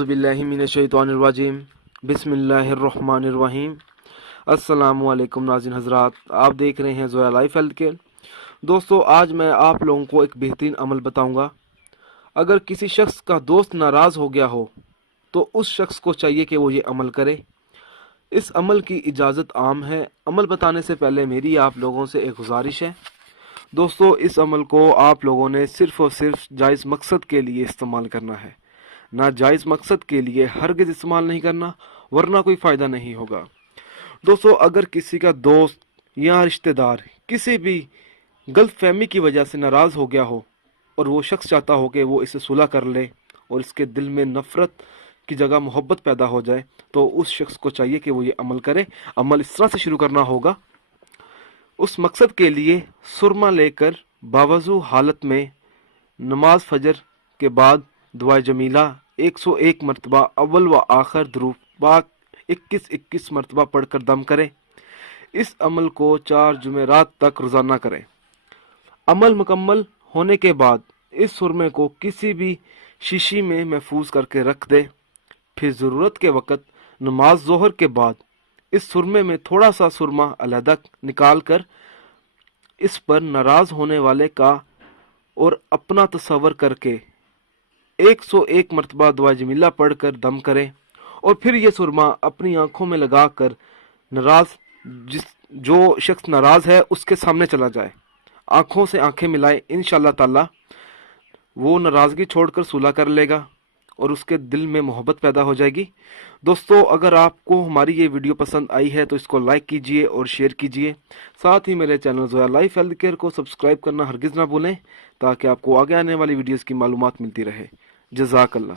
औज़ुबिल्लाहि मिनश्शैतानिर्रजीम बिस्मिल्लाहिर्रहमानिर्रहीम। अस्सलामु अलैकुम नाज़रीन हज़रात, आप देख रहे हैं ज़ोया लाइफ हेल्थ केयर। दोस्तों, आज मैं आप लोगों को एक बेहतरीन अमल बताऊंगा। अगर किसी शख्स का दोस्त नाराज़ हो गया हो तो उस शख्स को चाहिए कि वो ये अमल करे। इस अमल की इजाज़त आम है। अमल बताने से पहले मेरी आप लोगों से एक गुजारिश है। दोस्तों, इस अमल को आप लोगों ने सिर्फ़ और सिर्फ जायज़ मकसद के लिए इस्तेमाल करना है, नाजायज़ मकसद के लिए हरगिज़ इस्तेमाल नहीं करना, वरना कोई फ़ायदा नहीं होगा। दोस्तों, अगर किसी का दोस्त या रिश्तेदार किसी भी गलत फहमी की वजह से नाराज़ हो गया हो और वो शख्स चाहता हो कि वो इसे सुलह कर ले और इसके दिल में नफ़रत की जगह मोहब्बत पैदा हो जाए, तो उस शख्स को चाहिए कि वो ये अमल करे। अमल इस तरह से शुरू करना होगा। उस मकसद के लिए सुरमा लेकर बावजू हालत में नमाज फजर के बाद दुआ जमीला 101 मरतबा अव्वल व आखिर दुरूद पाक 21-21 मरतबा पढ़कर दम करें। इस अमल को 4 जुमेरात तक रोज़ाना करें। अमल मुकम्मल होने के बाद इस सुरमे को किसी भी शीशी में महफूज करके रख दें। फिर ज़रूरत के वक़्त नमाज ज़ोहर के बाद इस सुरमे में थोड़ा सा सुरमा अलहदा निकाल कर इस पर नाराज़ होने वाले का और अपना तसव्वुर करके 101 मरतबा दुआ जमीला पढ़कर दम करें और फिर ये सुरमा अपनी आंखों में लगाकर जो शख्स नाराज़ है उसके सामने चला जाए, आंखों से आंखें मिलाए। इंशाअल्लाह ताला वो नाराज़गी छोड़कर सुलह कर लेगा और उसके दिल में मोहब्बत पैदा हो जाएगी। दोस्तों, अगर आपको हमारी ये वीडियो पसंद आई है तो इसको लाइक कीजिए और शेयर कीजिए। साथ ही मेरे channel Zoya life health care को सब्सक्राइब करना हरगिज़ ना भूलें, ताकि आपको आगे आने वाली वीडियोज़ की मालूमात मिलती रहे। जज़ाकल्लाह।